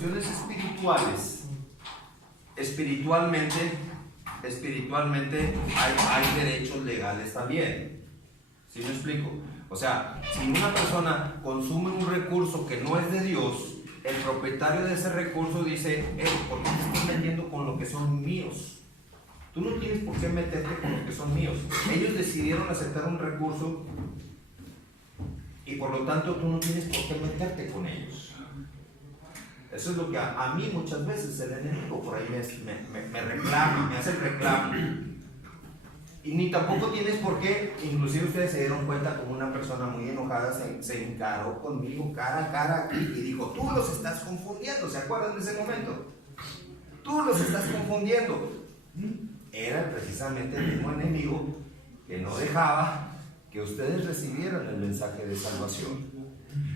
cuestiones espirituales, espiritualmente hay derechos legales también. ¿Sí me explico? O sea, si una persona consume un recurso que no es de Dios, el propietario de ese recurso dice: ¿por qué te estás metiendo con lo que son míos? Tú no tienes por qué meterte con lo que son míos. Ellos decidieron aceptar un recurso y por lo tanto tú no tienes por qué meterte con ellos. Eso es lo que a mí muchas veces el enemigo por ahí me reclama, me hace el reclamo. Y ni tampoco tienes por qué. Inclusive ustedes se dieron cuenta como una persona muy enojada se encaró conmigo cara a cara aquí y dijo: tú los estás confundiendo. ¿Se acuerdan de ese momento? Tú los estás confundiendo. Era precisamente el mismo enemigo que no dejaba que ustedes recibieran el mensaje de salvación.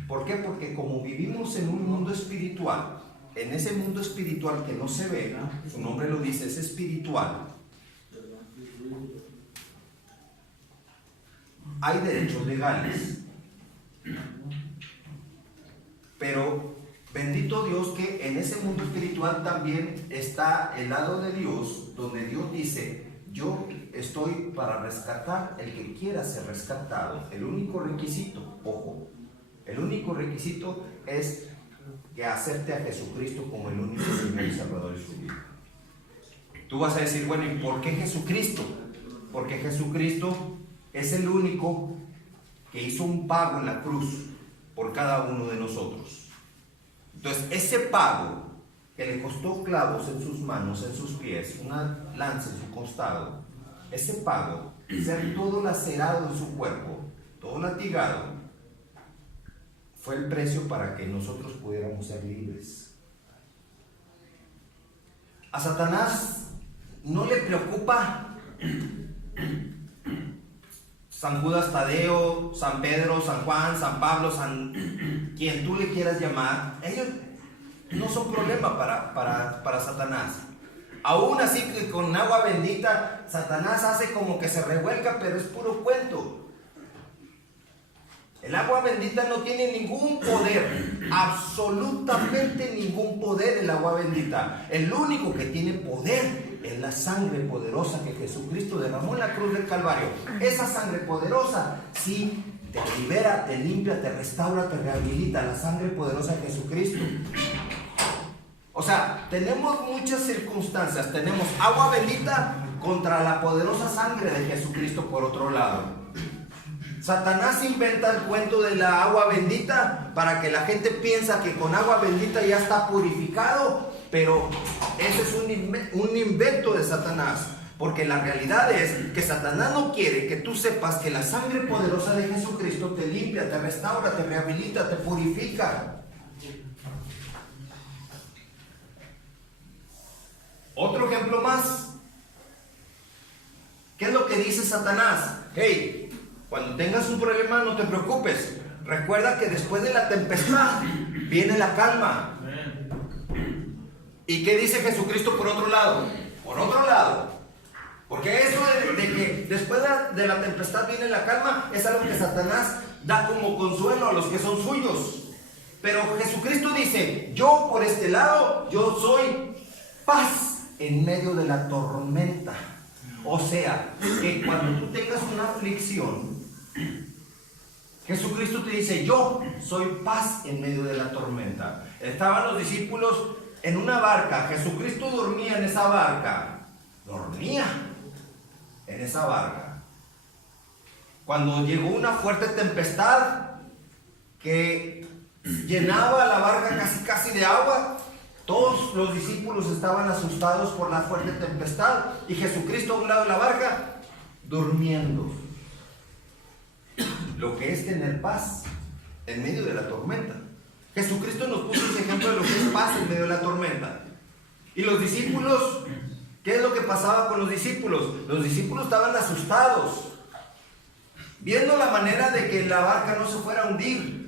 ¿Por qué? Porque como vivimos en un mundo espiritual, en ese mundo espiritual que no se ve, su nombre lo dice, es espiritual, hay derechos legales. Pero bendito Dios que en ese mundo espiritual también está el lado de Dios, donde Dios dice: yo estoy para rescatar el que quiera ser rescatado. El único requisito, ojo, el único requisito es que acepte a Jesucristo como el único Señor y Salvador de su vida. Tú vas a decir: bueno, ¿y por qué Jesucristo? Porque Jesucristo es el único que hizo un pago en la cruz por cada uno de nosotros. Entonces, ese pago que le costó clavos en sus manos, en sus pies, una lanza en su costado, ese pago, ser todo lacerado en su cuerpo, todo latigado, fue el precio para que nosotros pudiéramos ser libres. A Satanás no le preocupa San Judas Tadeo, San Pedro, San Juan, San Pablo, quien tú le quieras llamar. Ellos no son problema para Satanás. Aún así que con agua bendita Satanás hace como que se revuelca, pero es puro cuento. El agua bendita no tiene ningún poder, absolutamente ningún poder el agua bendita. El único que tiene poder es la sangre poderosa que Jesucristo derramó en la cruz del Calvario. Esa sangre poderosa sí te libera, te limpia, te restaura, te rehabilita. La sangre poderosa de Jesucristo. O sea, tenemos muchas circunstancias. Tenemos agua bendita contra la poderosa sangre de Jesucristo por otro lado. Satanás inventa el cuento de la agua bendita para que la gente piensa que con agua bendita ya está purificado, pero ese es un invento de Satanás, porque la realidad es que Satanás no quiere que tú sepas que la sangre poderosa de Jesucristo te limpia, te restaura, te rehabilita, te purifica. Otro ejemplo más. ¿Qué es lo que dice Satanás? Hey, cuando tengas un problema no te preocupes. Recuerda que después de la tempestad viene la calma. ¿Y qué dice Jesucristo por otro lado? Por otro lado. Porque eso de que después de la tempestad viene la calma es algo que Satanás da como consuelo a los que son suyos. Pero Jesucristo dice: yo por este lado, yo soy paz en medio de la tormenta. O sea, que cuando tú tengas una aflicción, Jesucristo te dice: yo soy paz en medio de la tormenta. Estaban los discípulos en una barca. Jesucristo dormía en esa barca. Dormía en esa barca. Cuando llegó una fuerte tempestad que llenaba la barca casi de agua, todos los discípulos estaban asustados por la fuerte tempestad y Jesucristo a un lado de la barca durmiendo. Lo que es tener paz en medio de la tormenta. Jesucristo nos puso ese ejemplo de lo que es paz en medio de la tormenta. Y los discípulos, ¿qué es lo que pasaba con los discípulos? Los discípulos estaban asustados, viendo la manera de que la barca no se fuera a hundir.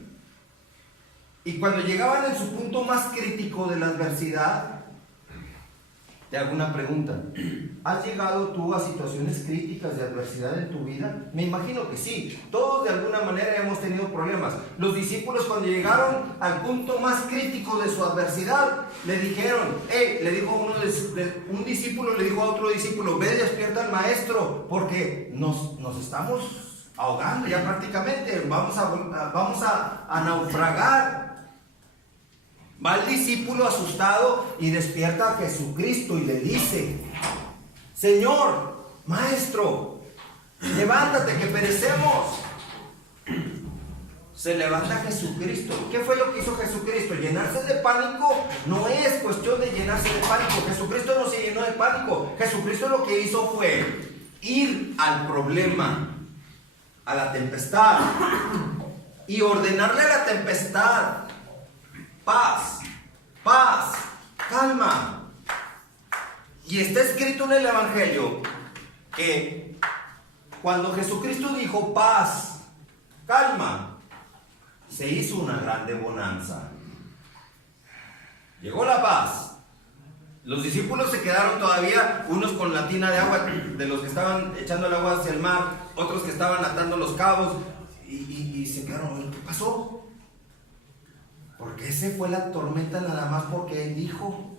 Y cuando llegaban en su punto más crítico de la adversidad, Te hago una pregunta. ¿Has llegado tú a situaciones críticas de adversidad en tu vida? Me imagino que sí. Todos de alguna manera hemos tenido problemas. Los discípulos, cuando llegaron al punto más crítico de su adversidad, le dijeron, le dijo un discípulo, le dijo a otro discípulo, ve, despierta al maestro, porque nos estamos ahogando ya prácticamente, vamos a naufragar. Va el discípulo asustado y despierta a Jesucristo y le dice, Señor, Maestro, levántate que perecemos. Se levanta Jesucristo. ¿Qué fue lo que hizo Jesucristo? ¿Llenarse de pánico? No es cuestión de llenarse de pánico. Jesucristo no se llenó de pánico. Jesucristo lo que hizo fue ir al problema, a la tempestad, y ordenarle a la tempestad: paz, paz, calma. Y está escrito en el Evangelio que cuando Jesucristo dijo paz, calma, se hizo una grande bonanza. Llegó la paz. Los discípulos se quedaron todavía, unos con la tina de agua, de los que estaban echando el agua hacia el mar, otros que estaban atando los cabos, y se quedaron, ¿qué pasó? ¿Por qué se fue la tormenta nada más porque Él dijo?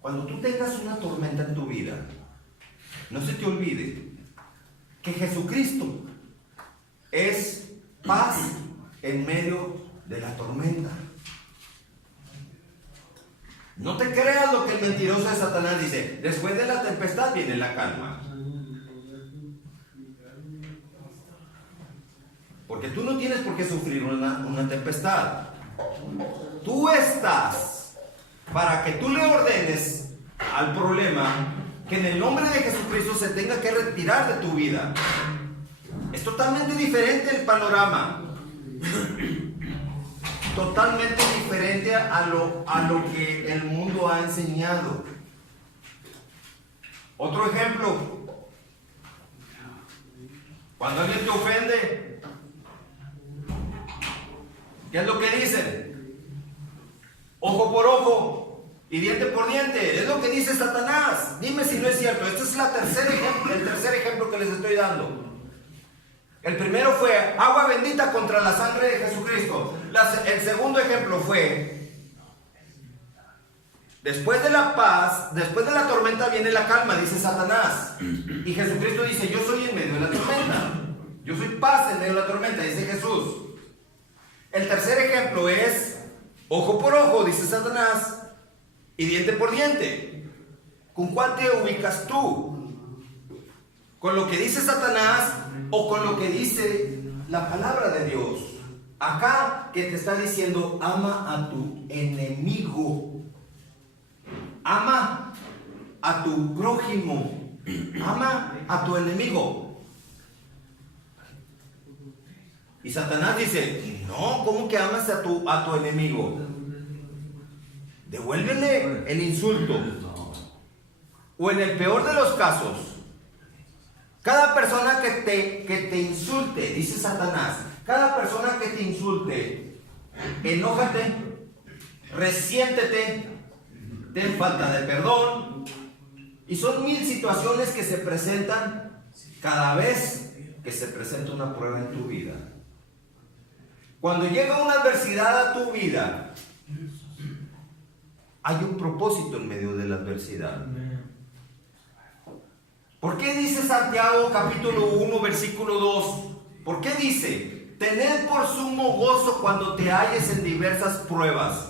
Cuando tú tengas una tormenta en tu vida, no se te olvide que Jesucristo es paz en medio de la tormenta. No te creas lo que el mentiroso de Satanás dice: después de la tempestad viene la calma. Porque tú no tienes por qué sufrir una tempestad. Tú estás para que tú le ordenes al problema que en el nombre de Jesucristo se tenga que retirar de tu vida. Es totalmente diferente el panorama. Totalmente diferente a lo que el mundo ha enseñado. Otro ejemplo. Cuando alguien te ofende, ¿qué es lo que dicen? Ojo por ojo y diente por diente. Es lo que dice Satanás. Dime si no es cierto. Este es el tercer ejemplo que les estoy dando. El primero fue agua bendita contra la sangre de Jesucristo. El segundo ejemplo fue: después de la paz, después de la tormenta viene la calma, dice Satanás. Y Jesucristo dice: yo soy en medio de la tormenta. Yo soy paz en medio de la tormenta, dice Jesús. El tercer ejemplo es ojo por ojo, dice Satanás, y diente por diente. ¿Con cuál te ubicas tú? ¿Con lo que dice Satanás o con lo que dice la palabra de Dios? Acá que te está diciendo: ama a tu enemigo, ama a tu prójimo, ama a tu enemigo. Y Satanás dice: no, ¿cómo que amas a tu enemigo? Devuélvele el insulto. O en el peor de los casos, cada persona que te insulte, dice Satanás, cada persona que te insulte, enójate, resiéntete, ten falta de perdón. Y son 1000 situaciones que se presentan cada vez que se presenta una prueba en tu vida. Cuando llega una adversidad a tu vida, hay un propósito en medio de la adversidad. ¿Por qué dice Santiago capítulo 1 versículo 2? ¿Por qué dice: tened por sumo gozo cuando te halles en diversas pruebas?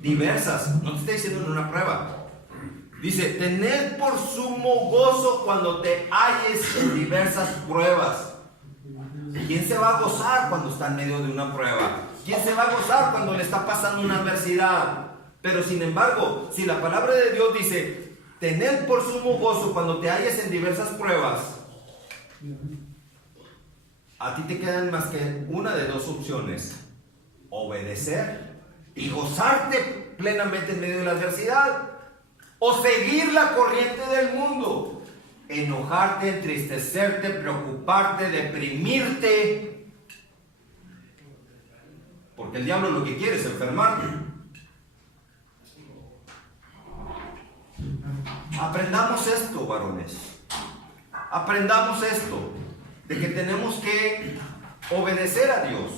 Diversas, no te está diciendo en una prueba. Dice: tened por sumo gozo cuando te halles en diversas pruebas. ¿Quién se va a gozar cuando está en medio de una prueba? ¿Quién se va a gozar cuando le está pasando una adversidad? Pero sin embargo, si la palabra de Dios dice: tened por sumo gozo cuando te halles en diversas pruebas, a ti te quedan más que una de dos opciones: obedecer y gozarte plenamente en medio de la adversidad, o seguir la corriente del mundo, enojarte, entristecerte, preocuparte, deprimirte, porque el diablo lo que quiere es enfermarte. Aprendamos esto, varones. Aprendamos esto, de que tenemos que obedecer a Dios.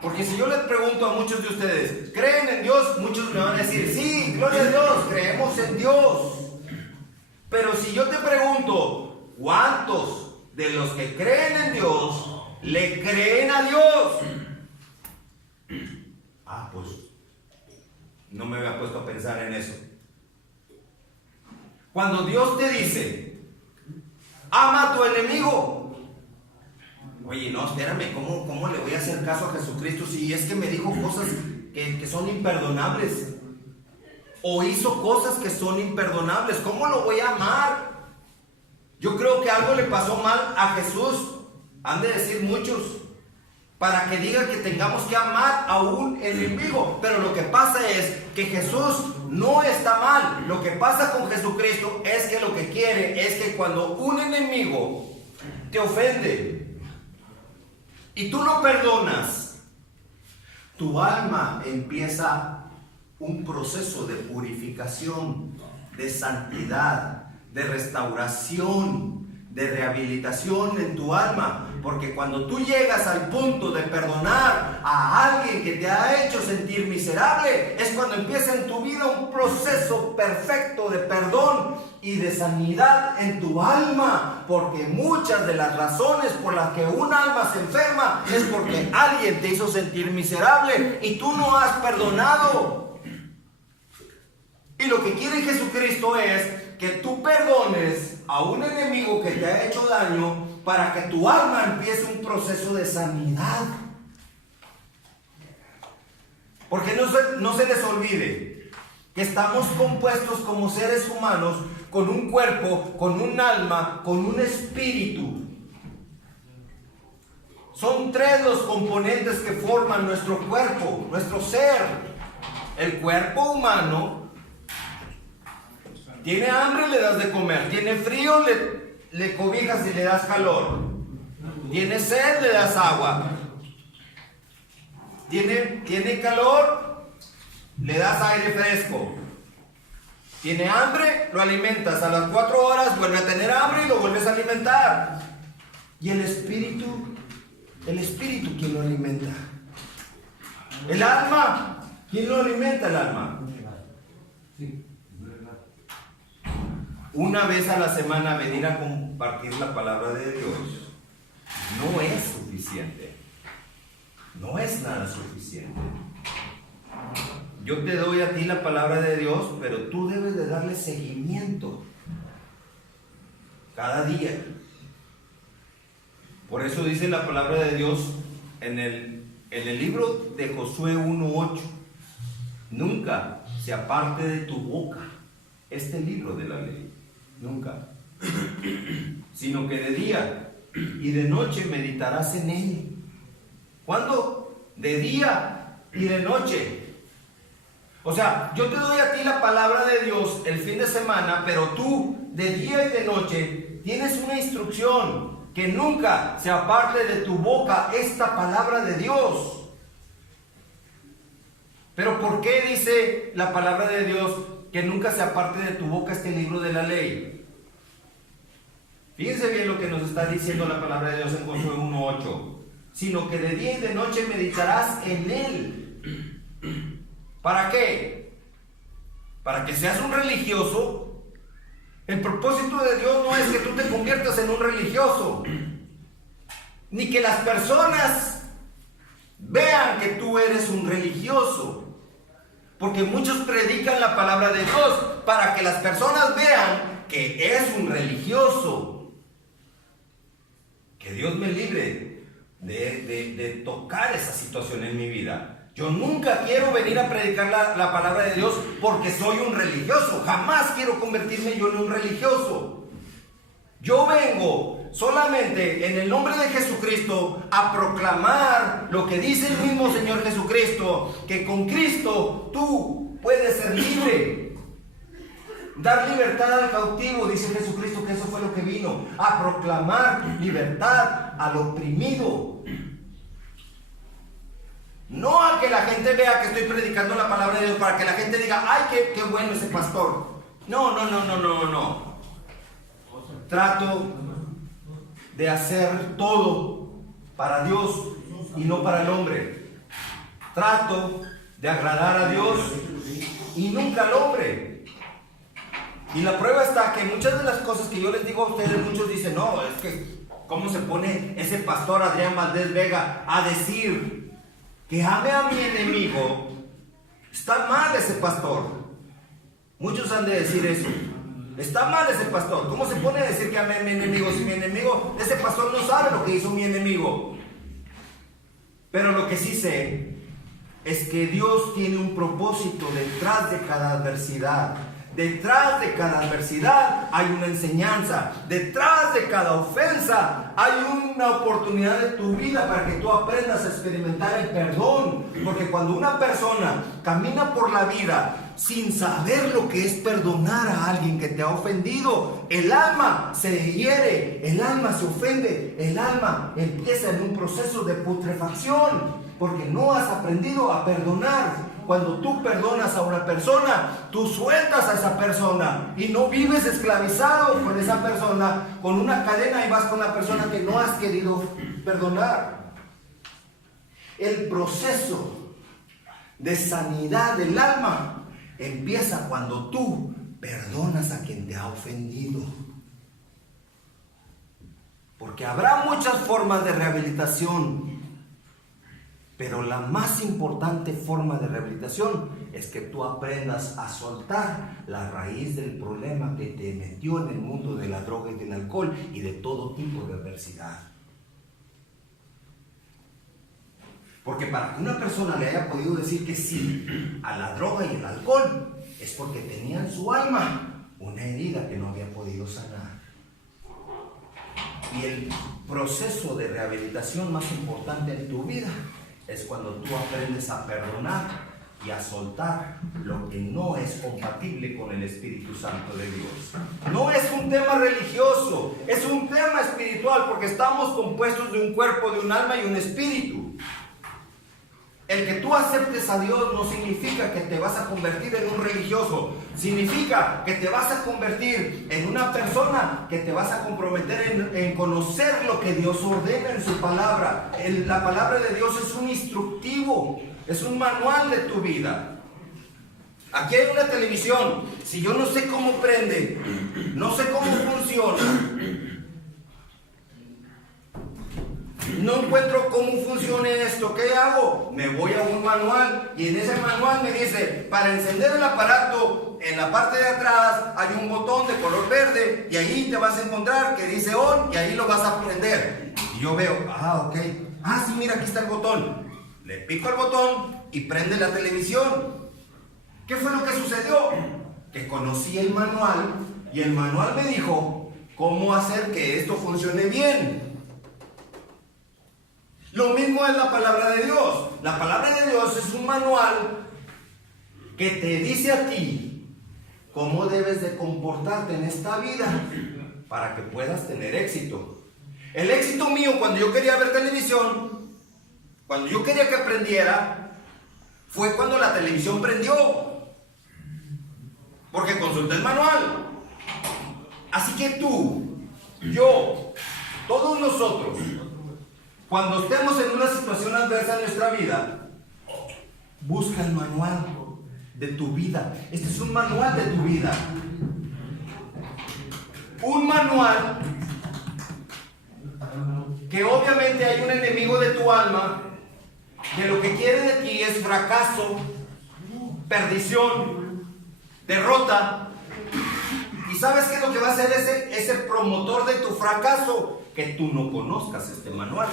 Porque si yo les pregunto a muchos de ustedes, ¿creen en Dios? Muchos me van a decir, sí, gloria a Dios, creemos en Dios. Pero si yo te pregunto, ¿cuántos de los que creen en Dios le creen a Dios? Pues no me había puesto a pensar en eso. Cuando Dios te dice, ama a tu enemigo. Oye, no, espérame, ¿cómo le voy a hacer caso a Jesucristo si es que me dijo cosas que son imperdonables? O hizo cosas que son imperdonables. ¿Cómo lo voy a amar? Yo creo que algo le pasó mal a Jesús. Han de decir muchos, para que digan que tengamos que amar a un enemigo. Pero lo que pasa es que Jesús no está mal. Lo que pasa con Jesucristo es que lo que quiere es que cuando un enemigo te ofende y tú lo perdonas, tu alma empieza un proceso de purificación, de santidad, de restauración, de rehabilitación en tu alma. Porque cuando tú llegas al punto de perdonar a alguien que te ha hecho sentir miserable, es cuando empieza en tu vida un proceso perfecto de perdón y de sanidad en tu alma. Porque muchas de las razones por las que un alma se enferma es porque alguien te hizo sentir miserable y tú no has perdonado. Y lo que quiere Jesucristo es que tú perdones a un enemigo que te ha hecho daño para que tu alma empiece un proceso de sanidad. Porque no se les olvide que estamos compuestos como seres humanos con un cuerpo, con un alma, con un espíritu. Son tres los componentes que forman nuestro cuerpo, nuestro ser. El cuerpo humano tiene hambre, le das de comer. Tiene frío, le cobijas y le das calor. Tiene sed, le das agua. Tiene calor, le das aire fresco. Tiene hambre, lo alimentas. A las 4 horas vuelve a tener hambre y lo vuelves a alimentar. Y el espíritu, ¿quién lo alimenta? El alma, ¿quién lo alimenta el alma? Una vez a la semana venir a compartir la palabra de Dios no es suficiente. No es nada suficiente. Yo te doy a ti la palabra de Dios, pero tú debes de darle seguimiento cada día. Por eso dice la palabra de Dios en el libro de Josué 1:8: nunca se aparte de tu boca este libro de la ley. Nunca. Sino que de día y de noche meditarás en él. ¿Cuándo? De día y de noche. O sea, yo te doy a ti la palabra de Dios el fin de semana, pero tú de día y de noche tienes una instrucción: que nunca se aparte de tu boca esta palabra de Dios. Pero ¿por qué dice la palabra de Dios que nunca se aparte de tu boca este libro de la ley? Fíjense bien lo que nos está diciendo la palabra de Dios en Josué 1:8. Sino que de día y de noche meditarás en él. ¿Para qué? Para que seas un religioso. El propósito de Dios no es que tú te conviertas en un religioso, ni que las personas vean que tú eres un religioso. Porque muchos predican la palabra de Dios para que las personas vean que es un religioso. Que Dios me libre de tocar esa situación en mi vida. Yo nunca quiero venir a predicar la palabra de Dios porque soy un religioso. Jamás quiero convertirme yo en un religioso. Yo vengo solamente en el nombre de Jesucristo a proclamar lo que dice el mismo Señor Jesucristo, que con Cristo tú puedes ser libre. Dar libertad al cautivo, dice Jesucristo, que eso fue lo que vino, a proclamar libertad al oprimido. No a que la gente gente vea que estoy predicando la palabra de Dios, para que la gente diga, ay, qué bueno ese pastor. No. Trato de hacer todo para Dios y no para el hombre. Trato de agradar a Dios y nunca al hombre. Y la prueba está que muchas de las cosas que yo les digo a ustedes, muchos dicen, no, es que ¿cómo se pone ese pastor Adrián Valdés Vega a decir que ame a mi enemigo? Está mal ese pastor. Muchos han de decir eso. Está mal ese pastor. ¿Cómo se pone a decir que ame a mi enemigo? Si mi enemigo, ese pastor no sabe lo que hizo mi enemigo. Pero lo que sí sé es que Dios tiene un propósito detrás de cada adversidad. Detrás de cada adversidad hay una enseñanza. Detrás de cada ofensa hay una oportunidad de tu vida para que tú aprendas a experimentar el perdón. Porque cuando una persona camina por la vida sin saber lo que es perdonar a alguien que te ha ofendido, el alma se hiere, el alma se ofende, el alma empieza en un proceso de putrefacción, porque no has aprendido a perdonar. Cuando tú perdonas a una persona, tú sueltas a esa persona y no vives esclavizado con esa persona, con una cadena, y vas con la persona que no has querido perdonar. El proceso de sanidad del alma empieza cuando tú perdonas a quien te ha ofendido. Porque habrá muchas formas de rehabilitación, pero la más importante forma de rehabilitación es que tú aprendas a soltar la raíz del problema que te metió en el mundo de la droga y del alcohol y de todo tipo de adversidad. Porque para que una persona le haya podido decir que sí a la droga y el alcohol, es porque tenía en su alma una herida que no había podido sanar. Y el proceso de rehabilitación más importante en tu vida es cuando tú aprendes a perdonar y a soltar lo que no es compatible con el Espíritu Santo de Dios. No es un tema religioso, es un tema espiritual, porque estamos compuestos de un cuerpo, de un alma y un espíritu. El que tú aceptes a Dios no significa que te vas a convertir en un religioso. Significa que te vas a convertir en una persona que te vas a comprometer en conocer lo que Dios ordena en su palabra. La palabra de Dios es un instructivo, es un manual de tu vida. Aquí hay una televisión. Si yo no sé cómo prende, no sé cómo funciona, no encuentro cómo funciona esto, ¿qué hago? Me voy a un manual y en ese manual me dice, para encender el aparato, en la parte de atrás hay un botón de color verde y ahí te vas a encontrar que dice on y ahí lo vas a prender. Y yo veo, ok, sí, mira, aquí está el botón. Le pico el botón y prende la televisión. ¿Qué fue lo que sucedió? Que conocí el manual y el manual me dijo cómo hacer que esto funcione bien. Lo mismo es la palabra de Dios. La palabra de Dios es un manual que te dice a ti cómo debes de comportarte en esta vida para que puedas tener éxito. El éxito mío cuando yo quería ver televisión, cuando yo quería que prendiera, fue cuando la televisión prendió, porque consulté el manual. Así que tú, yo, todos nosotros, cuando estemos en una situación adversa en nuestra vida, busca el manual de tu vida. Este es un manual de tu vida. Un manual que obviamente hay un enemigo de tu alma que lo que quiere de ti es fracaso, perdición, derrota. ¿Y sabes qué es lo que va a hacer ese promotor de tu fracaso? Que tú no conozcas este manual.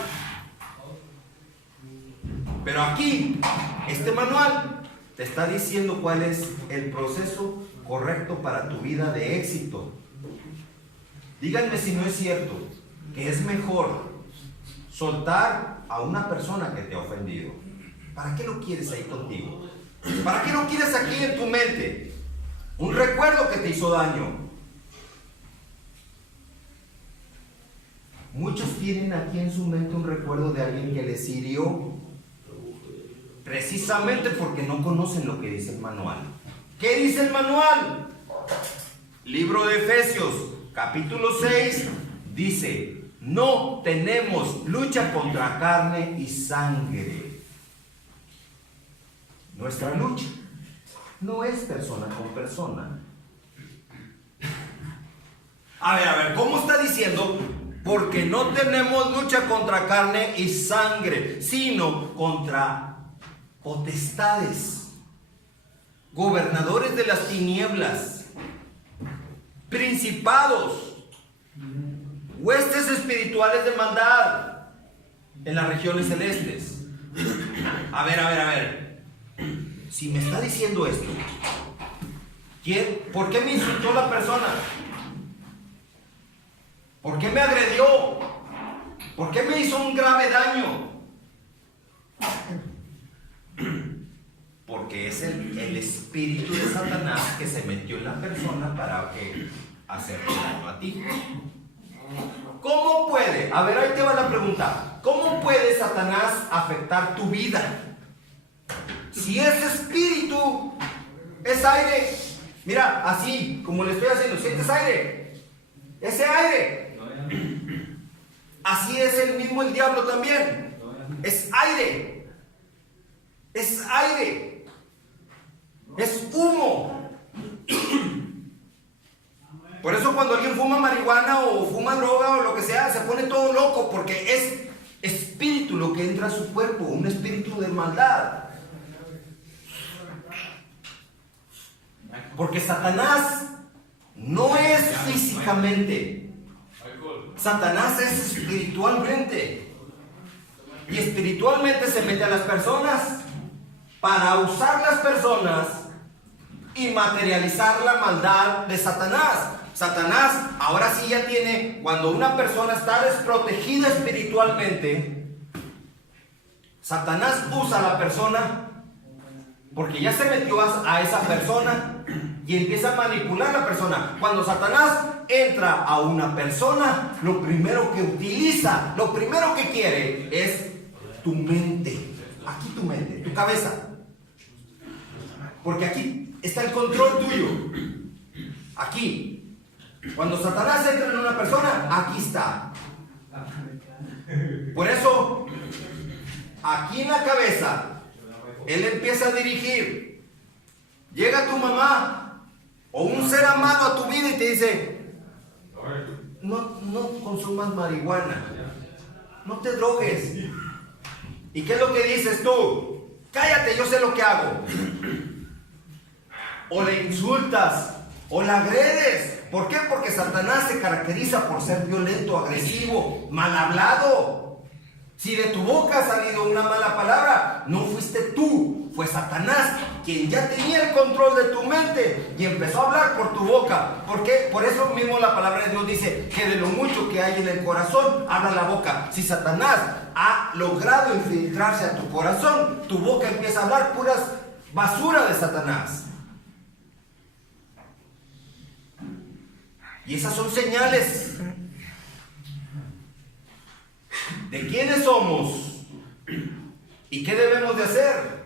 Pero aquí, este manual te está diciendo cuál es el proceso correcto para tu vida de éxito. Díganme si no es cierto que es mejor soltar a una persona que te ha ofendido. ¿Para qué lo quieres ahí contigo? ¿Para qué lo quieres aquí en tu mente? Un recuerdo que te hizo daño. Muchos tienen aquí en su mente un recuerdo de alguien que les hirió. Precisamente porque no conocen lo que dice el manual. ¿Qué dice el manual? Libro de Efesios, capítulo 6, dice: no tenemos lucha contra carne y sangre. Nuestra lucha no es persona con persona. A ver, ¿cómo está diciendo? Porque no tenemos lucha contra carne y sangre, sino contra potestades, gobernadores de las tinieblas, principados, huestes espirituales de maldad en las regiones celestes. A ver. Si me está diciendo esto, ¿por qué me insultó la persona? ¿Por qué me agredió? ¿Por qué me hizo un grave daño? Porque es el espíritu de Satanás que se metió en la persona para hacerle daño a ti. ¿Cómo puede? A ver, ahí te va la pregunta. ¿Cómo puede Satanás afectar tu vida? Si ese espíritu es aire, mira, así como le estoy haciendo, ¿sientes aire? Ese aire. Así es el mismo el diablo también. Es aire. Es aire. Es humo. Por eso cuando alguien fuma marihuana o fuma droga o lo que sea, se pone todo loco, porque es espíritu lo que entra a su cuerpo, un espíritu de maldad. Porque Satanás no es físicamente. Satanás es espiritualmente. Y espiritualmente se mete a las personas para usar las personas y materializar la maldad de Satanás. Satanás ahora sí ya tiene, cuando una persona está desprotegida espiritualmente, Satanás usa a la persona porque ya se metió a esa persona y empieza a manipular a la persona. Cuando Satanás entra a una persona, lo primero que utiliza, lo primero que quiere es tu mente. Aquí tu mente, tu cabeza. Porque aquí está el control tuyo. Aquí. Cuando Satanás entra en una persona, aquí está. Por eso, aquí en la cabeza, él empieza a dirigir. Llega tu mamá o un ser amado a tu vida y te dice: no consumas marihuana, no te drogues. ¿Y qué es lo que dices tú? Cállate, yo sé lo que hago. O le insultas o la agredes. ¿Por qué? Porque Satanás se caracteriza por ser violento, agresivo, mal hablado. Si de tu boca ha salido una mala palabra, no fuiste tú, fue Satanás quien ya tenía el control de tu mente y empezó a hablar por tu boca. ¿Por qué? Por eso mismo la palabra de Dios dice que de lo mucho que hay en el corazón, habla la boca. Si Satanás ha logrado infiltrarse a tu corazón, tu boca empieza a hablar puras basura de Satanás. Y esas son señales de quiénes somos y qué debemos de hacer.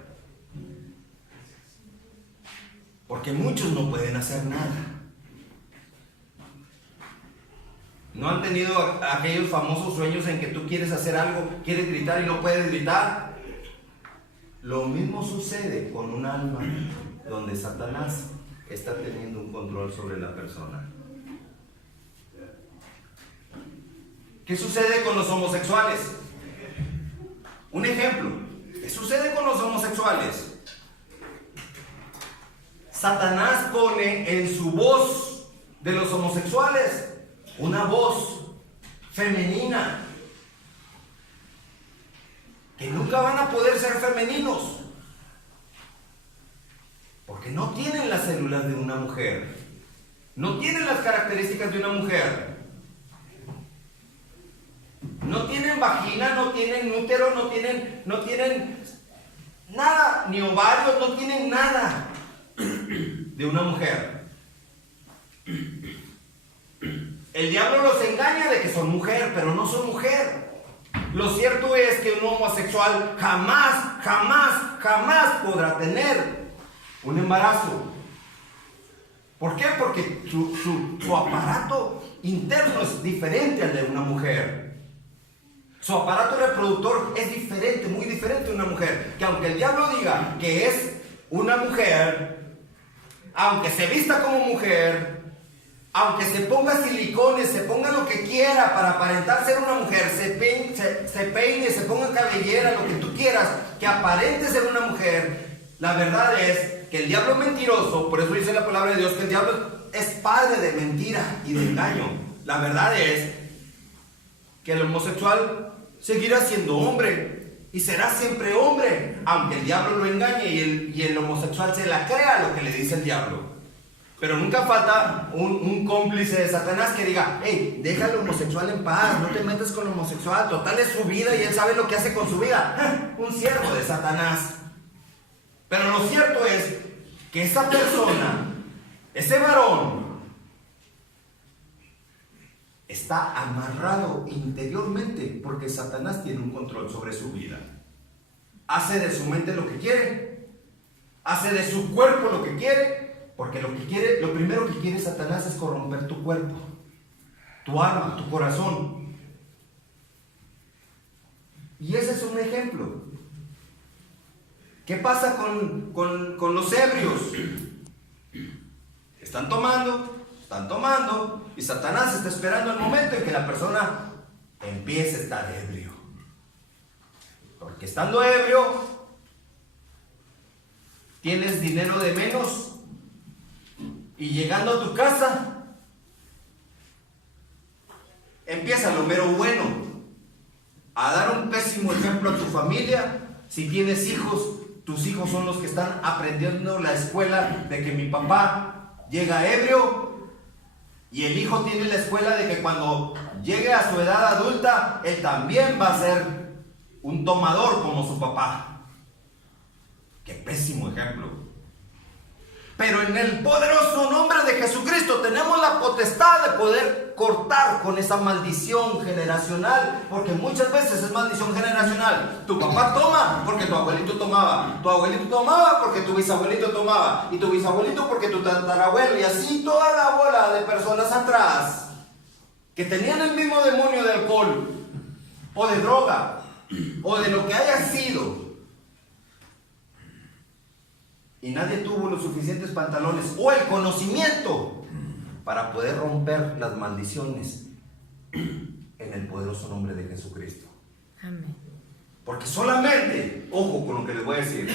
Porque muchos no pueden hacer nada. ¿No han tenido aquellos famosos sueños en que tú quieres hacer algo, quieres gritar y no puedes gritar? Lo mismo sucede con un alma donde Satanás está teniendo un control sobre la persona. ¿Qué sucede con los homosexuales? Un ejemplo. ¿Qué sucede con los homosexuales? Satanás pone en su voz de los homosexuales una voz femenina, que nunca van a poder ser femeninos, porque no tienen las células de una mujer, no tienen las características de una mujer. No tienen vagina, no tienen útero, no tienen nada, ni ovarios, no tienen nada de una mujer. El diablo los engaña de que son mujer, pero no son mujer. Lo cierto es que un homosexual jamás podrá tener un embarazo. ¿Por qué? Porque su aparato interno es diferente al de una mujer. Su aparato reproductor es diferente, muy diferente de una mujer. Que aunque el diablo diga que es una mujer, aunque se vista como mujer, aunque se ponga silicones, se ponga lo que quiera para aparentar ser una mujer, se peine, se ponga cabellera, lo que tú quieras, que aparente ser una mujer, la verdad es que el diablo es mentiroso. Por eso dice la palabra de Dios que el diablo es padre de mentira y de engaño. La verdad es que el homosexual seguirá siendo hombre y será siempre hombre, aunque el diablo lo engañe y el homosexual se la crea lo que le dice el diablo. Pero nunca falta un cómplice de Satanás que diga: hey, deja al homosexual en paz, no te metas con el homosexual, total es su vida y él sabe lo que hace con su vida. Un siervo de Satanás. Pero lo cierto es que esa persona, ese varón, está amarrado interiormente porque Satanás tiene un control sobre su vida. Hace de su mente lo que quiere, hace de su cuerpo lo que quiere. Porque lo primero que quiere Satanás es corromper tu cuerpo, tu alma, tu corazón. Y ese es un ejemplo. ¿Qué pasa con los ebrios? Están tomando, y Satanás está esperando el momento en que la persona empiece a estar ebrio. Porque estando ebrio, tienes dinero de menos. Y llegando a tu casa, empieza lo mero bueno, a dar un pésimo ejemplo a tu familia. Si tienes hijos, tus hijos son los que están aprendiendo la escuela de que mi papá llega ebrio, y el hijo tiene la escuela de que cuando llegue a su edad adulta, él también va a ser un tomador como su papá. Qué pésimo ejemplo. Pero en el poderoso nombre de Jesucristo tenemos la potestad de poder cortar con esa maldición generacional, porque muchas veces es maldición generacional. Tu papá toma porque tu abuelito tomaba, tu abuelito tomaba porque tu bisabuelito tomaba, y tu bisabuelito porque tu tatarabuelo, y así toda la bola de personas atrás que tenían el mismo demonio de alcohol o de droga o de lo que haya sido. Y nadie tuvo los suficientes pantalones o el conocimiento para poder romper las maldiciones en el poderoso nombre de Jesucristo. Amén. Porque solamente, ojo con lo que les voy a decir,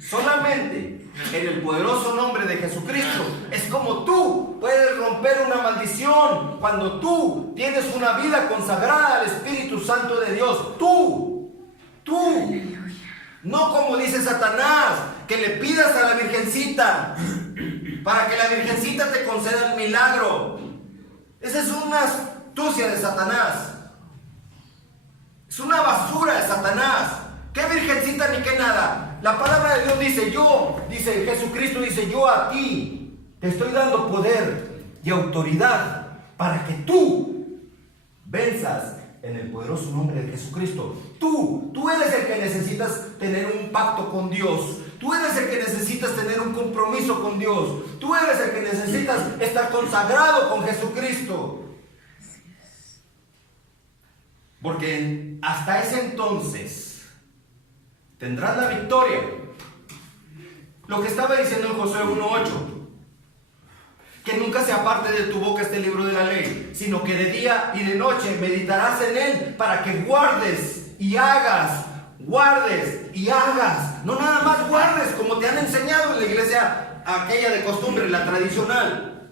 solamente en el poderoso nombre de Jesucristo es como tú puedes romper una maldición. Cuando tú tienes una vida consagrada al Espíritu Santo de Dios, tú, no como dice Satanás, que le pidas a la Virgencita para que la Virgencita te conceda el milagro. Esa es una astucia de Satanás. Es una basura de Satanás. ¿Qué Virgencita ni qué nada? La palabra de Dios dice Jesucristo dice: yo a ti te estoy dando poder y autoridad para que tú venzas en el poderoso nombre de Jesucristo. Tú eres el que necesitas tener un pacto con Dios. Tú eres el que necesitas tener un compromiso con Dios. Tú eres el que necesitas estar consagrado con Jesucristo. Porque hasta ese entonces tendrás la victoria. Lo que estaba diciendo en Josué 1:8, que nunca se aparte de tu boca este libro de la ley, sino que de día y de noche meditarás en él, para que guardes y hagas. No nada más guardes como te han enseñado en la iglesia aquella de costumbre, la tradicional,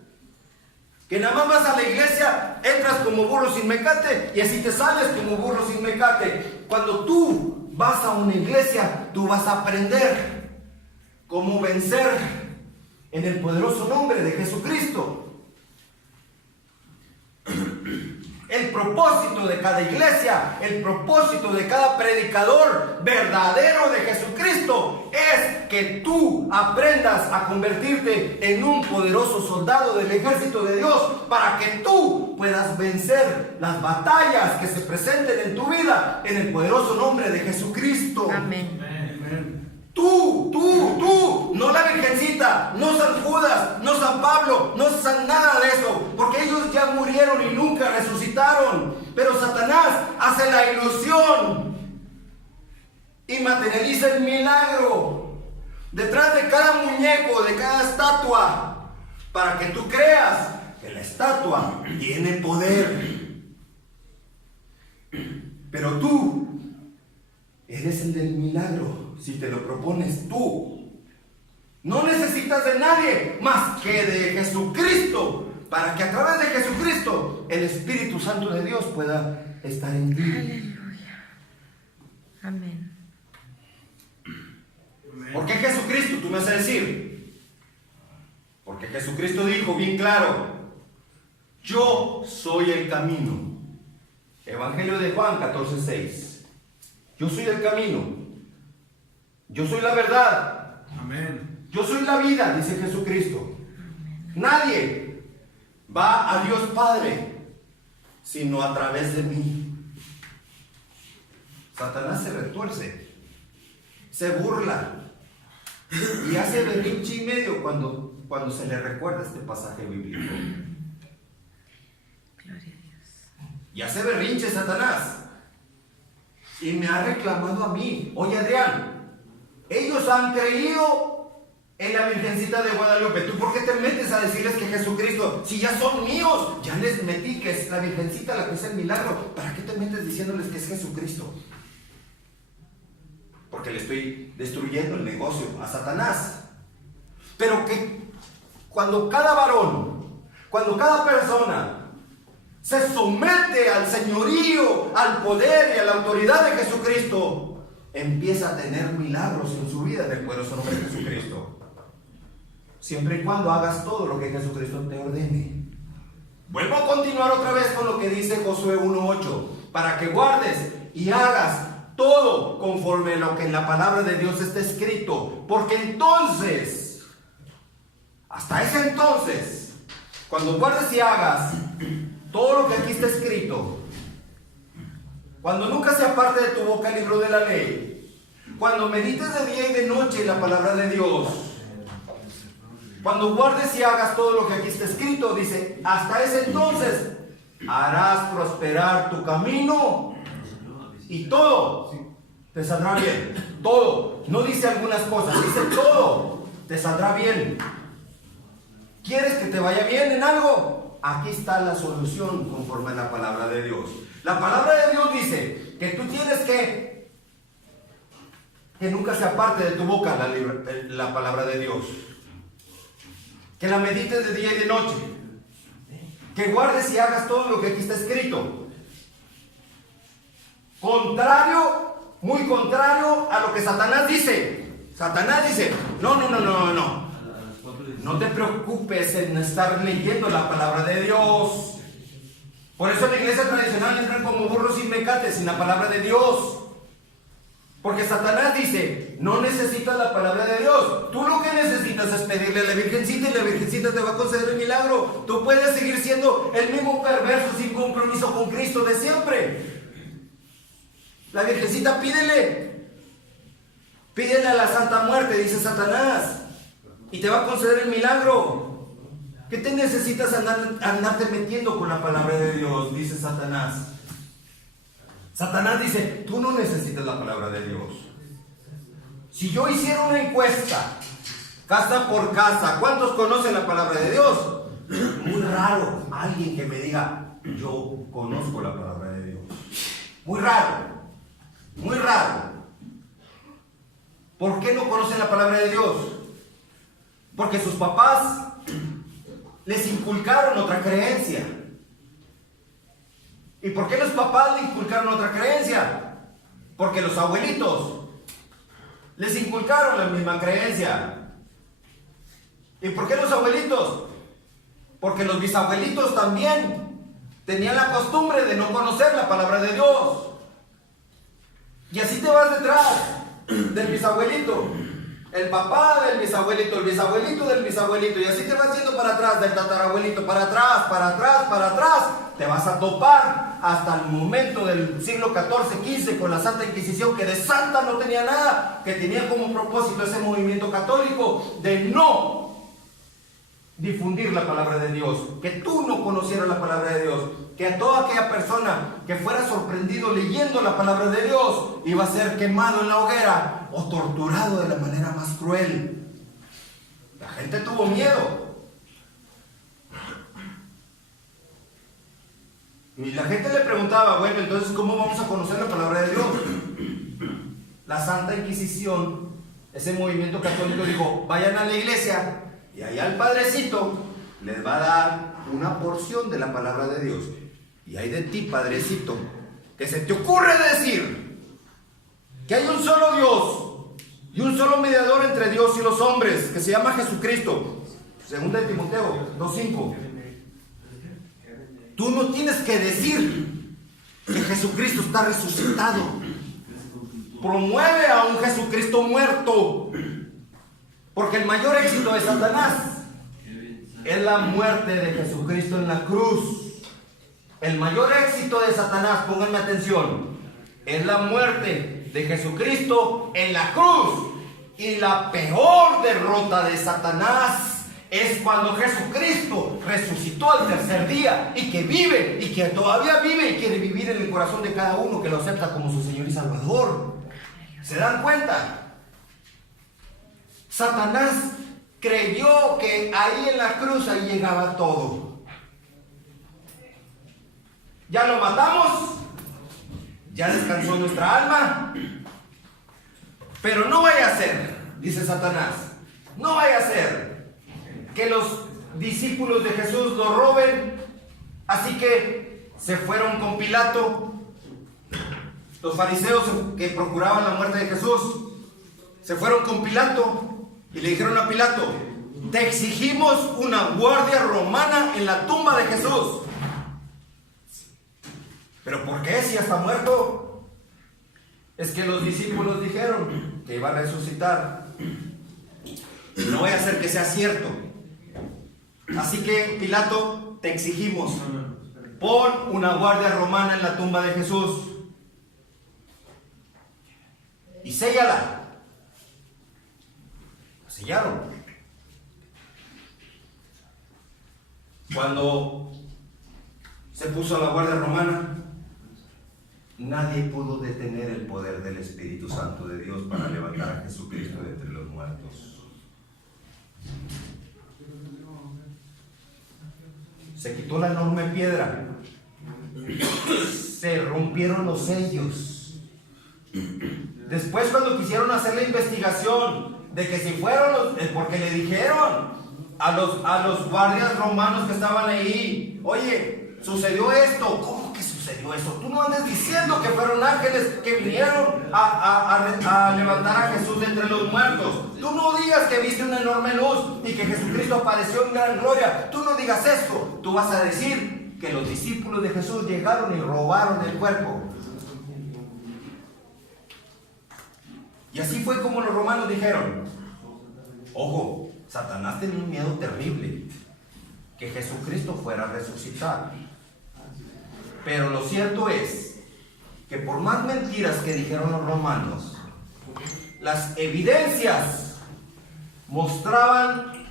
que nada más vas a la iglesia, entras como burro sin mecate y así te sales como burro sin mecate. Cuando tú vas a una iglesia, tú vas a aprender cómo vencer en el poderoso nombre de Jesucristo. El propósito de cada iglesia, el propósito de cada predicador verdadero de Jesucristo es que que tú aprendas a convertirte en un poderoso soldado del ejército de Dios, para que tú puedas vencer las batallas que se presenten en tu vida en el poderoso nombre de Jesucristo. Amén. Tú, no la Virgencita, no San Judas, no San Pablo, no San nada de eso, porque ellos ya murieron y nunca resucitaron. Pero Satanás hace la ilusión y materializa el milagro detrás de cada muñeco, de cada estatua, para que tú creas que la estatua tiene poder. Pero tú eres el del milagro. Si te lo propones tú, no necesitas de nadie más que de Jesucristo, para que a través de Jesucristo el Espíritu Santo de Dios pueda estar en ti. Aleluya. Amén. ¿Por qué Jesucristo? Tú me vas a decir. Porque Jesucristo dijo bien claro: yo soy el camino. Evangelio de Juan 14:6. Yo soy el camino. Yo soy la verdad. Amén. Yo soy la vida, dice Jesucristo. Nadie va a Dios Padre sino a través de mí. Satanás se retuerce, se burla y hace berrinche y medio cuando se le recuerda este pasaje bíblico. Gloria a Dios. Y hace berrinche Satanás y me ha reclamado a mí: oye, Adrián, ellos han creído en la Virgencita de Guadalupe, ¿tú por qué te metes a decirles que Jesucristo, si ya son míos? Ya les metí que es la Virgencita la que es el milagro. ¿Para qué te metes diciéndoles que es Jesucristo? Porque le estoy destruyendo el negocio a Satanás. Pero que cuando cada varón, cuando cada persona se somete al señorío, al poder y a la autoridad de Jesucristo, empieza a tener milagros en su vida en el poderoso nombre de Jesucristo. Siempre y cuando hagas todo lo que Jesucristo te ordene. Vuelvo a continuar otra vez con lo que dice Josué 1:8, para que guardes y hagas todo conforme a lo que en la palabra de Dios está escrito, porque entonces, hasta ese entonces, cuando guardes y hagas todo lo que aquí está escrito, cuando nunca se aparte de tu boca el libro de la ley, cuando medites de día y de noche la palabra de Dios, cuando guardes y hagas todo lo que aquí está escrito, dice, hasta ese entonces harás prosperar tu camino y todo te saldrá bien. Todo. No dice algunas cosas, dice todo te saldrá bien. ¿Quieres que te vaya bien en algo? Aquí está la solución conforme a la palabra de Dios. La palabra de Dios dice que tú tienes que nunca se aparte de tu boca la palabra de Dios. Que la medites de día y de noche. Que guardes y hagas todo lo que aquí está escrito. Contrario, muy contrario a lo que Satanás dice. Satanás dice, no. No te preocupes en estar leyendo la palabra de Dios. Por eso la iglesia tradicional entran como burros sin mecates, sin la palabra de Dios. Porque Satanás dice, no necesitas la palabra de Dios. Tú lo que necesitas es pedirle a la Virgencita y la Virgencita te va a conceder el milagro. Tú puedes seguir siendo el mismo perverso sin compromiso con Cristo de siempre. La Virgencita, pídele a la Santa Muerte, dice Satanás, y te va a conceder el milagro. ¿Qué te necesitas andarte metiendo con la palabra de Dios? Dice Satanás. Satanás dice, tú no necesitas la palabra de Dios. Si yo hiciera una encuesta, casa por casa, ¿cuántos conocen la palabra de Dios? Muy raro alguien que me diga, yo conozco la palabra de Dios. Muy raro. Muy raro. ¿Por qué no conocen la palabra de Dios? Porque sus papás les inculcaron otra creencia. ¿Y por qué los papás le inculcaron otra creencia? Porque los abuelitos les inculcaron la misma creencia. ¿Y por qué los abuelitos? Porque los bisabuelitos también tenían la costumbre de no conocer la palabra de Dios. Y así te vas detrás del bisabuelito. el papá del bisabuelito, el bisabuelito del bisabuelito, y así te vas yendo para atrás, del tatarabuelito, para atrás, para atrás, para atrás, te vas a topar hasta el momento del siglo XIV, XV, con la Santa Inquisición, que de santa no tenía nada, que tenía como propósito ese movimiento católico de no difundir la palabra de Dios, que tú no conocieras la palabra de Dios, que a toda aquella persona que fuera sorprendido leyendo la palabra de Dios iba a ser quemado en la hoguera o torturado de la manera más cruel. La gente tuvo miedo. Y la gente le preguntaba, bueno, entonces ¿cómo vamos a conocer la palabra de Dios? La Santa Inquisición, ese movimiento católico, dijo, vayan a la iglesia y allá el padrecito les va a dar una porción de la palabra de Dios. Y hay de ti, padrecito, que se te ocurre decir que hay un solo Dios y un solo mediador entre Dios y los hombres, que se llama Jesucristo. Segunda de Timoteo 2:5. Tú no tienes que decir que Jesucristo está resucitado. Promueve a un Jesucristo muerto. Porque el mayor éxito de Satanás es la muerte de Jesucristo en la cruz. El mayor éxito de Satanás, pónganme atención, es la muerte de Jesucristo en la cruz. Y la peor derrota de Satanás es cuando Jesucristo resucitó al tercer día y que vive y que todavía vive y quiere vivir en el corazón de cada uno que lo acepta como su Señor y Salvador. ¿Se dan cuenta? Satanás creyó que ahí en la cruz ahí llegaba todo. Ya lo matamos, ya descansó nuestra alma, pero no vaya a ser, dice Satanás, no vaya a ser que los discípulos de Jesús lo roben. Así que se fueron con Pilato. Los fariseos que procuraban la muerte de Jesús se fueron con Pilato y le dijeron a Pilato, te exigimos una guardia romana en la tumba de Jesús. ¿Pero por qué si ya está muerto? Es que los discípulos dijeron que iba a resucitar. No vaya a ser que sea cierto. Así que Pilato, te exigimos, pon una guardia romana en la tumba de Jesús y séllala. La sellaron. Cuando se puso la guardia romana, nadie pudo detener el poder del Espíritu Santo de Dios para levantar a Jesucristo de entre los muertos. Se quitó la enorme piedra, se rompieron los sellos. Después, cuando quisieron hacer la investigación de que si fueron porque le dijeron a los guardias romanos que estaban ahí, oye, sucedió esto. ¿Cómo que sucedió eso? Tú no andes diciendo que fueron ángeles que vinieron a levantar a Jesús de entre los muertos. Tú no digas que viste una enorme luz y que Jesucristo apareció en gran gloria. Tú no digas esto. Tú vas a decir que los discípulos de Jesús llegaron y robaron el cuerpo. Y así fue como los romanos dijeron, ojo, Satanás tenía un miedo terrible, que Jesucristo fuera a resucitar. Pero lo cierto es que por más mentiras que dijeron los romanos, las evidencias mostraban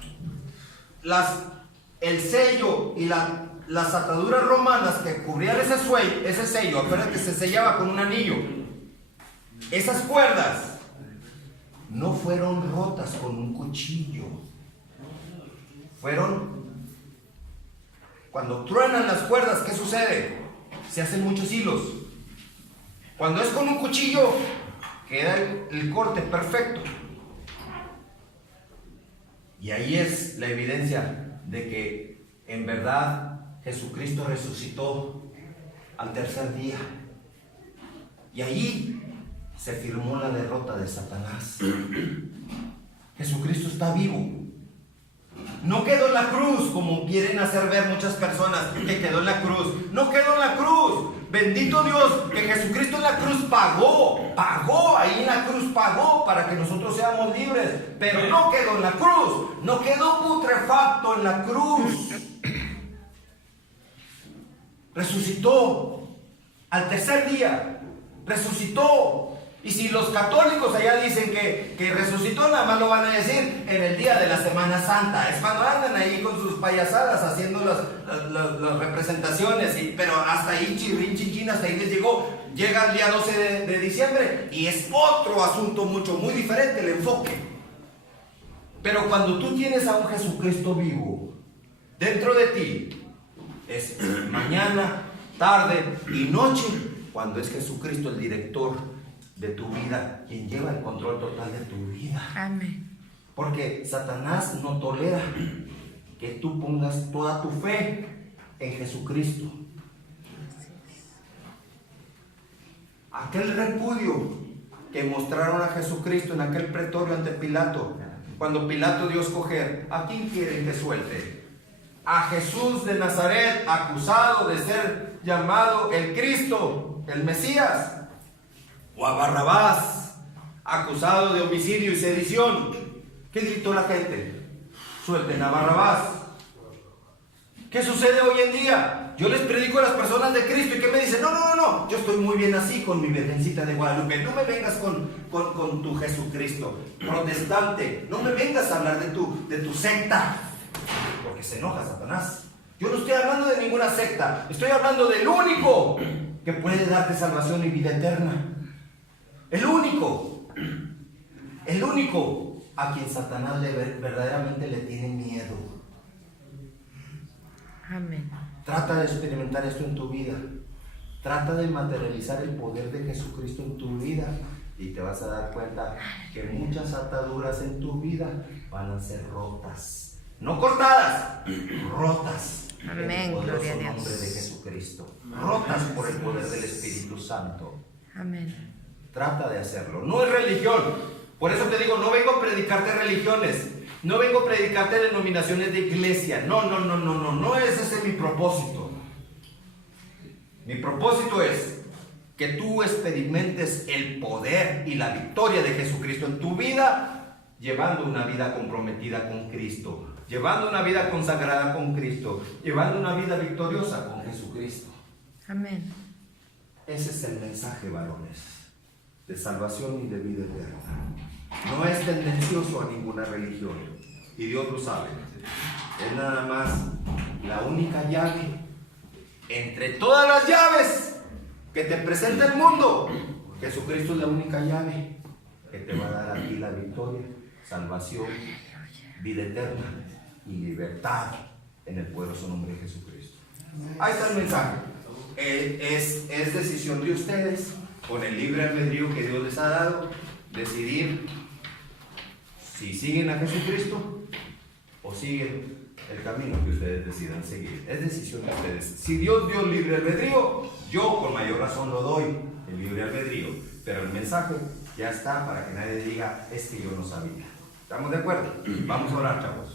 el sello y las ataduras romanas que cubrían ese sello. Acuérdense que se sellaba con un anillo. Esas cuerdas no fueron rotas con un cuchillo. Cuando truenan las cuerdas, ¿qué sucede? Se hacen muchos hilos. Cuando es con un cuchillo, queda el corte perfecto. Y ahí es la evidencia de que en verdad Jesucristo resucitó al tercer día. Y ahí se firmó la derrota de Satanás. Jesucristo está vivo. No quedó en la cruz, como quieren hacer ver muchas personas, que quedó en la cruz. No quedó en la cruz. Bendito Dios, que Jesucristo en la cruz pagó, ahí en la cruz pagó para que nosotros seamos libres. Pero no quedó en la cruz, no quedó putrefacto en la cruz. Resucitó al tercer día, resucitó. Y si los católicos allá dicen que resucitó, nada más lo van a decir en el día de la Semana Santa. Es cuando andan ahí con sus payasadas haciendo las representaciones. Pero hasta ahí, chirrín, chiquín, hasta ahí les llegó. Llega el día 12 de diciembre y es otro asunto muy diferente el enfoque. Pero cuando tú tienes a un Jesucristo vivo dentro de ti, es mañana, tarde y noche, cuando es Jesucristo el director de tu vida, quien lleva el control total de tu vida. Amén. Porque Satanás no tolera que tú pongas toda tu fe en Jesucristo. Aquel repudio que mostraron a Jesucristo en aquel pretorio ante Pilato, cuando Pilato dio a escoger, ¿a quién quieren que suelte? A Jesús de Nazaret, acusado de ser llamado el Cristo, el Mesías, o a Barrabás, acusado de homicidio y sedición. ¿Qué gritó la gente? Suelten a Barrabás. ¿Qué sucede hoy en día? Yo les predico a las personas de Cristo y ¿qué me dicen? No, yo estoy muy bien así con mi Virgencita de Guadalupe. No me vengas con tu Jesucristo protestante. No me vengas a hablar de tu secta, porque se enoja Satanás. Yo no estoy hablando de ninguna secta, estoy hablando del único que puede darte salvación y vida eterna. El único a quien Satanás verdaderamente le tiene miedo. Amén. Trata de experimentar esto en tu vida. Trata de materializar el poder de Jesucristo en tu vida y te vas a dar cuenta que muchas ataduras en tu vida van a ser rotas. No cortadas, rotas. Amén, En el poderoso gloria a Dios. nombre de Jesucristo. Rotas por el poder del Espíritu Santo. Amén. Trata de hacerlo. No es religión. Por eso te digo, no vengo a predicarte religiones. No vengo a predicarte denominaciones de iglesia. No es ese mi propósito. Mi propósito es que tú experimentes el poder y la victoria de Jesucristo en tu vida, llevando una vida comprometida con Cristo, llevando una vida consagrada con Cristo, llevando una vida victoriosa con Jesucristo. Amén. Ese es el mensaje, varones, de salvación y de vida eterna. No es tendencioso a ninguna religión, y Dios lo sabe. Es nada más la única llave entre todas las llaves que te presenta el mundo. Jesucristo es la única llave que te va a dar a ti la victoria, salvación, vida eterna y libertad en el poderoso nombre de Jesucristo. Ahí está el mensaje. Es decisión de ustedes, con el libre albedrío que Dios les ha dado, decidir si siguen a Jesucristo o siguen el camino que ustedes decidan seguir. Es decisión de ustedes. Si Dios dio el libre albedrío, yo con mayor razón lo doy, el libre albedrío. Pero el mensaje ya está para que nadie diga, es que yo no sabía. ¿Estamos de acuerdo? Vamos a orar, chavos.